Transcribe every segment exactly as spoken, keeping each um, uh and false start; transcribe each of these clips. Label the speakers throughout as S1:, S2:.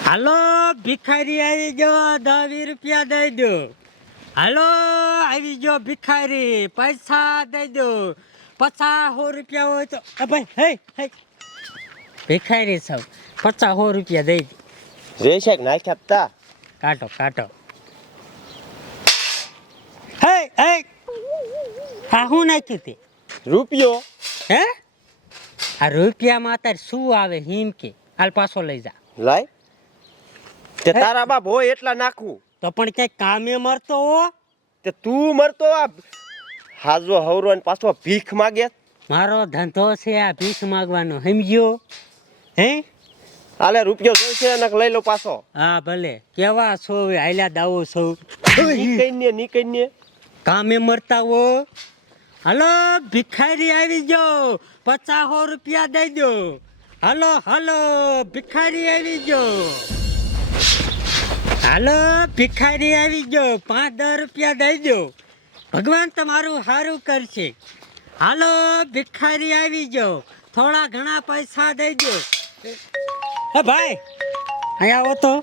S1: હાલો ભિખારી આવી ગયો, દસ વીસ રૂપિયા દઈ દો. હાલો આવી ગયો ભિખારી, પૈસા દઈ દો. પચાસ સો રૂપિયા હોય તો અ ભાઈ હે હે ભિખારી સૌ પચાસ સો રૂપિયા દઈ દે.
S2: રેશેક નાખ આપતા
S1: કાટો કાટો. હે હે હા હું નાખ્યું તે
S2: રૂપિયો
S1: હે? આ રૂપિયામાં અત્યારે શું આવે હિમ કે હાલ પાછો લઈ જા.
S2: લાય તે તારા બાપ હોય એટલા નાખું
S1: તો પણ ક્યાંક કામે મરતો હો.
S2: તે તું મરતો આ હાજો હવરો ને પાછો ભીખ માગે.
S1: મારો ધંધો છે આ ભીખ માગવાનો, સમજ્યો હે?
S2: હાલે રૂપિયો જોઈશે ને લઈ લો પાછો.
S1: હા ભલે કેવા છો હાલ્યા દાવો છો
S2: નીકળને નીકળને
S1: કામે મરતા હો. હાલો ભિખારી આવી ગયો, પચાસ સો રૂપિયા દઈ દો. હાલો હાલો ભિખારી આવી ગયો. હાલો ભિખારી આવી ગયો, પાંચ દસ રૂપિયા દઈ દો. ભગવાન તમારું સારું કરશે. હાલો ભિખારી આવી ગયો, થોડા ઘણા પૈસા દઈ દો. હે ભાઈ અહીંયા આવો તો.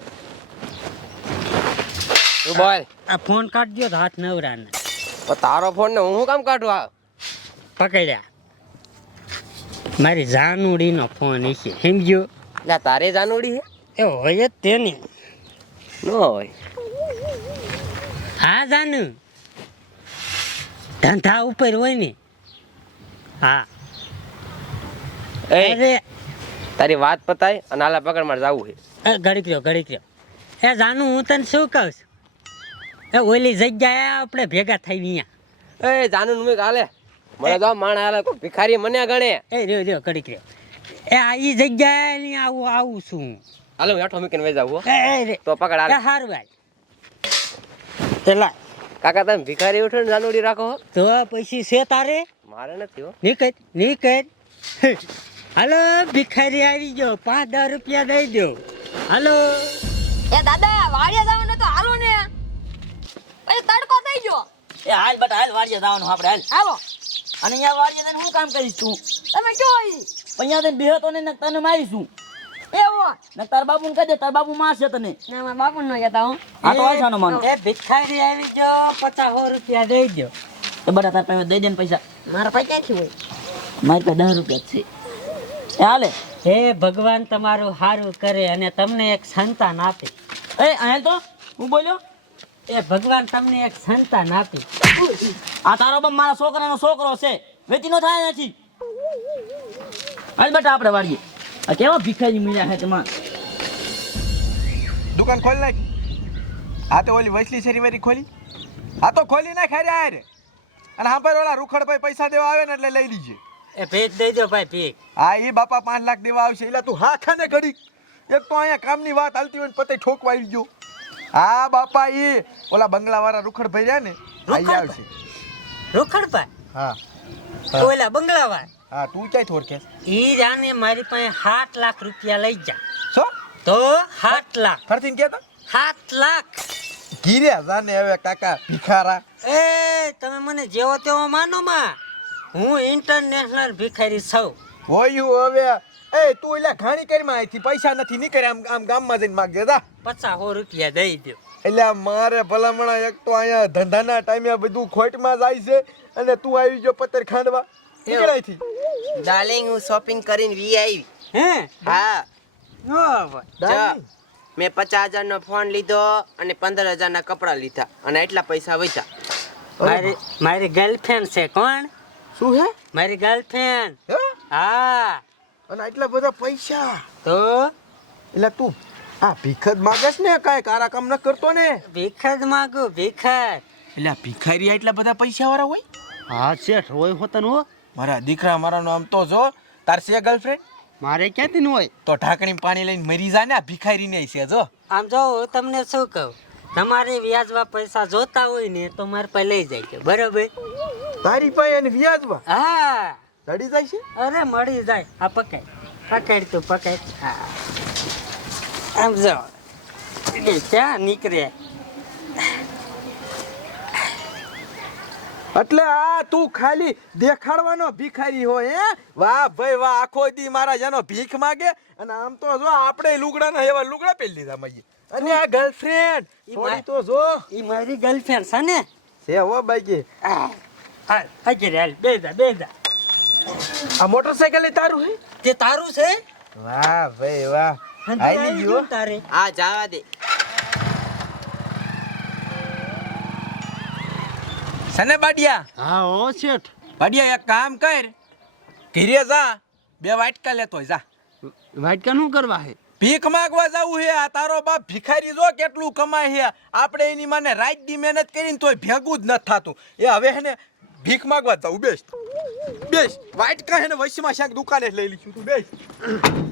S2: તું બોલ.
S1: આ ફોન કાઢજો તો હાથ નવરાને.
S2: તારો ફોન ને હું કામ કાઢું? આ
S1: પકડ્યા મારી જાનુડીનો ફોન છે, સમજ્યો?
S2: લા તારે જાનોડી હે?
S1: એ હોય જ તેની.
S2: નો હોય.
S1: હા જાનુ ધંધા ઉપર હોય ને. હા
S2: એ
S1: અરે
S2: તારી વાત પતાય અને આલા પકડ માર જાવું છે.
S1: એ ઘડીક રહ્યો ઘડીક રહ્યો. એ જાનુ હું તને શું કહું છું, એ ઓલી જગ્યાએ આપણે ભેગા થઈ અહીંયા.
S2: એ જાનુ નું હાલે મને તો માણા હાલે કોઈ ભિખારી મને ગણે.
S1: એ રહ્યો રહ્યો ઘડીક રહ્યો. એ આ ઈ જગ્યાએ અહીંયા આવું આવું છું.
S2: હાલો હેઠો મૂકીને વઈ જાવ.
S1: એ એ રે
S2: તો પકડ હાલે.
S1: એ હારું ભાઈ. એલા
S2: કાકા તમે ભિખારી ઉઠો ને જાનોડી રાખો.
S1: તો પછી છે તારે?
S2: મારે નથી હો.
S1: નીકળ નીકળ. હાલો ભિખારી આવી ગયો, પાંચ દસ રૂપિયા દઈ દો. હાલો
S3: એ દાદા વાડિયા જવાનું તો હાલો ને, પછી તડકો થઈ ગયો.
S4: એ હાલ બટા હાલ વાડીએ જવાનું આપણે હાલ.
S3: હાલો
S4: અને અહીંયા વાડીએ જઈને શું કામ કરીશ તું?
S3: તમે કયો ઈ
S4: અહીંયા જઈને બેહતો ને ને તને મારીશું.
S3: એવો
S4: ને તાર બાપુને કહી દે, તાર બાપુ મારશે તને.
S3: ના મારા બાપુ નો કહેતા હું.
S4: આ તો આશાનો માનો.
S1: એ ભિખારી આવી ગયો, પચાસ સો રૂપિયા દઈ દો.
S4: તો બટા તાર પાસે દઈ દે ને પૈસા.
S3: મારા પાસે ક્યાંથી હોય?
S4: મારી પાસે દસ રૂપિયા જ છે. એ હાલે.
S1: હે ભગવાન તમારું સારું કરે અને તમને એક સંતાન આપે.
S4: એ હાલ તો હું બોલ્યો.
S1: એ ભગવાન તમને એક સંતાન આપી.
S4: આ તારો બાપ મારા છોકરાનો છોકરો છે, વેચી નો થાય નથી. હાલ બેટા આપણે વાડીએ. આ કેવા ભિખારી મળ્યા છે તમારે.
S5: દુકાન ખોલી નાખ. આ તો ઓલી વૈસલી શેરી વાળી ખોલી. આ તો ખોલી નાખ હારે હારે. અને હા પર ઓલા રૂખડભાઈ પૈસા દેવા આવે ને એટલે લઈ લીજે.
S1: એ ભેજ દઈ દો ભાઈ ભેજ.
S5: હા એ બાપા પાંચ લાખ દેવા આવશે. એટલે તું હા ખાને ઘડી. એક તો અહીંયા કામની વાત હાલતી હોય ને પતે ઠોકવા આવી ગયો. હા બાપા એ ઓલા બંગલા વાળા રૂખડભાઈ રહ્યા ને આઈ આવશે.
S1: રોકડભાઈ
S5: હા
S1: ઓલા બંગલાવાર
S5: હા તું ક્યાંય થોડકે
S1: ઈ રાને મારી પાસે સાત લાખ રૂપિયા લઈ જા.
S5: શું
S1: તો સાત લાખ
S5: ફરતીને કહેતા
S1: સાત લાખ
S5: ગીર્યા જાને હવે કાકા ભિખારા.
S1: એ તમે મને જેવો તેવો માનો માં, હું ઇન્ટરનેશનલ ભિખારી છું.
S5: હોયું હવે એ તું એટલે ઘાણી કરી માં અહીંથી પૈસા નથી નીકળે આમ આમ ગામમાં જઈને માગજે જા.
S1: પચાસ સો રૂપિયા દઈ દો.
S5: એટલે મારે ભલામણા એક તો અહીંયા ધંધાના ટાઈમે બધું ખોટમાં જાય છે અને તું આવી ગયો પત્તર ખાંડવા નીકળાયથી.
S2: ડાર્લિંગ હું શોપિંગ કરીને વી આવી.
S1: હે
S2: હા
S1: નો ભાઈ.
S5: ડાર્લિંગ,
S2: મેં પચાસ હજાર નો ફોન લીધો અને પંદર હજાર ના કપડા લીધા અને એટલા પૈસા વેચા.
S1: મારી મારી ગર્લફ્રેન્ડ છે. કોણ?
S5: શું હે
S1: મારી ગર્લફ્રેન્ડ.
S5: હે
S1: હા
S5: અને આટલા બધા પૈસા
S1: તો
S5: એટલે તું આ ભીખ જ માગસ ને કાંઈ કારા કામ ન કરતો ને?
S1: ભીખ જ માગું ભીખ જ.
S5: એટલે આ ભિખારી આટલા બધા પૈસા વાળા હોય?
S1: હા શેઠ હોય હોતન હો.
S5: મારા દીકરા મારાનો આમ તો જો તાર છે ગર્લફ્રેન્ડ
S1: મારે ક્યાંથી ન હોય.
S5: તો ઢાંકણી પાણી લઈને મરી જા ને. આ ભિખારી નહીં છે જો.
S1: આમ જો હું તમને શું કહું, તમારે વ્યાજમાં પૈસા જોતા હોય ને તો મારે પાસે લઈ જાય છે, બરોબર?
S5: તારી પાસે અને વ્યાજમાં
S1: હા
S5: ચડી જાય છે.
S1: અરે મળી જાય. આ પકડ પકડ તું પકડ. હા આમ જો એ ક્યાં નીકળે.
S5: એટલે આ તું ખાલી દેખાડવાનો ભિખારી હોય હે? વાહ ભાઈ વાહ. આખો દી મારા જાનો ભીખ માગે અને આમ તો જો આપણે લુગડાના એવા લુગડા પહેરી લીધા મઈએ અને આ ગર્લફ્રેન્ડ
S1: ઈ
S5: થોડી
S1: મા-
S5: તો જો
S1: ઈ મારી ગર્લફ્રેન્ડ છે ને
S5: છે હો બાકી
S1: આ હાલ હાજર હાલ બે જા બે જા
S5: આ મોટરસાઇકલ એ તારું હે
S1: તે તારું છે
S5: વાહ ભાઈ વાહ
S1: હંધુ
S5: આઈ
S1: આવી
S5: ગયો
S1: ગયું તારે
S2: આ જાવા દે.
S5: સને બાડિયા
S1: હા ઓ શેઠ
S5: બાડિયા એક કામ કર ઘરે જા બે વાટકા લેતો હોય, જા
S1: વાટકા નું કરવા હે
S5: ભીખ માંગવા જાવું હે. આ તારો બાપ ભિખારી જો કેટલું કમાય હે, આપણે એની માને રાત દી મહેનત કરીને તોય ભેગું જ નથી થાતું. એ હવે હે ને ભીખ માંગવા જાવું. બેસ બેસ વાટકા હે ને વૈશ્યમાં શાક દુકાને જ લઈ લીધું તું. બેસ